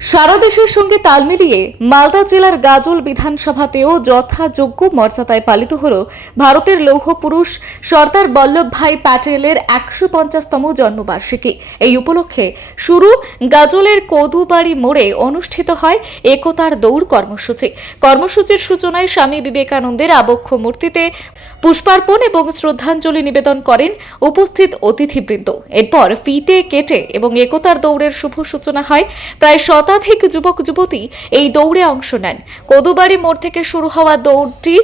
সারা দেশের সঙ্গে তাল মিলিয়ে মালদা জেলার গাজল বিধানসভাতেও যথাযোগ্য মর্যাদায় পালিত হল ভারতের লৌহ পুরুষ সর্দার বল্লভভাই প্যাটেলের একশো পঞ্চাশতম জন্মবার্ষিকী। এই উপলক্ষে শুরু গাজলের কদুবাড়ি মোড়ে অনুষ্ঠিত হয় একতার দৌড় কর্মসূচি। কর্মসূচির সূচনায় স্বামী বিবেকানন্দের আবক্ষ মূর্তিতে পুষ্পার্পণ এবং শ্রদ্ধাঞ্জলি নিবেদন করেন উপস্থিত অতিথিবৃন্দ। এরপর ফিতে কেটে এবং একতার দৌড়ের শুভ সূচনা হয় প্রায় শতাধিক যুবক যুবতী এই দৌড়ে অংশ নেন। কদুবাড়ি মোড় থেকে শুরু হওয়া দৌড়টি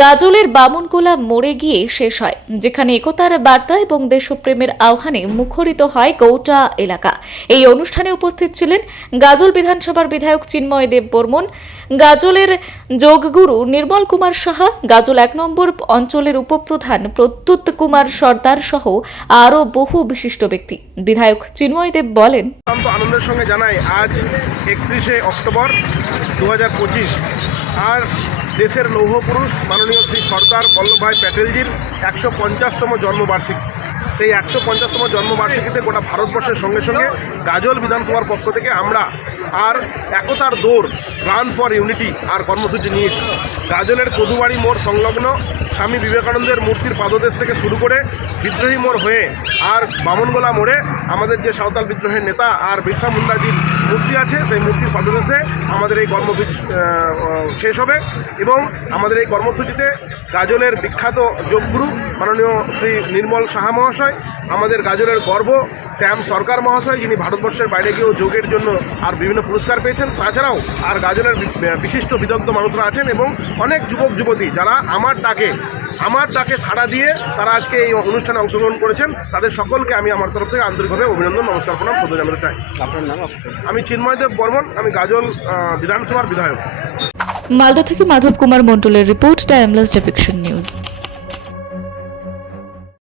গাজলের বামনগোলা মোড়ে গিয়ে শেষ হয়, যেখানে একতার বার্তা এবং দেশপ্রেমের আহ্বানে মুখরিত হয় গৌটা এলাকা। এই অনুষ্ঠানে উপস্থিত ছিলেন গাজল বিধানসভার বিধায়ক চিন্ময় দেব বর্মন, গাজলের যোগগুরু নির্মল কুমার সাহা, গাজল এক নম্বর অঞ্চলের উপপ্রধান প্রদ্যুৎ কুমার সর্দার সহ আরও বহু বিশিষ্ট ব্যক্তি। বিধায়ক চিন্ময় দেব বলেন আনন্দের সঙ্গে জানাই, আজ একত্রিশে অক্টোবর দু আর দেশের লৌহপুরুষ মাননীয় শ্রী সর্দার বল্লভভাই প্যাটেলজির একশো পঞ্চাশতম জন্মবার্ষিকী। সেই একশো পঞ্চাশতম জন্মবার্ষিকীতে গোটা ভারতবর্ষের সঙ্গে সঙ্গে গাজল বিধানসভার পক্ষ থেকে আমরা আর একতার দৌড় রান ফর ইউনিটি আর কর্মসূচি নিয়েছি। গাজলের কদুবাড়ি মোড় সংলগ্ন স্বামী বিবেকানন্দের মূর্তির পাদদেশ থেকে শুরু করে বিদ্রোহী মোড় হয়ে আর বামনগোলা মোড়ে আমাদের যে সাঁওতাল বিদ্রোহের নেতা আর বিরসা মুন্ডাজির মূর্তি আছে, সেই মূর্তির পাদদেশে আমাদের এই কর্মসূচি শেষ হবে এবং আমাদের এই কর্মসূচিতে গাজলের বিখ্যাত যোগগুরু মাননীয় শ্রী নির্মল সাহা মহাশয়, আমাদের গাজলের গর্ব শ্যাম সরকার মহাশয় যিনি ভারতবর্ষের বাইরে গিয়েও যোগের জন্য আর বিভিন্ন পুরস্কার পেয়েছেন তাছাড়াও আর গাজলের বি- বিশিষ্ট বিদগ্ধ মানুষরা আছেন এবং অনেক যুবক যুবতী যারা আমার ডাকে আমার ডাকে সাড়া দিয়ে তারা আজকে এই অনুষ্ঠানে অংশগ্রহণ করেছেন তাদের সকলকে আমি আমার তরফ থেকে আন্তরিকভাবে অভিনন্দন নমস্কার প্রণাম শ্রদ্ধা জানাতে চাই। আপনার নাম? আমি চিন্ময়দেব বর্মন আমি গাজল বিধানসভার বিধায়ক। মালদা থেকে মাধব কুমার মণ্ডলের রিপোর্ট টাইমলেস ডেফিকশন নিউজ।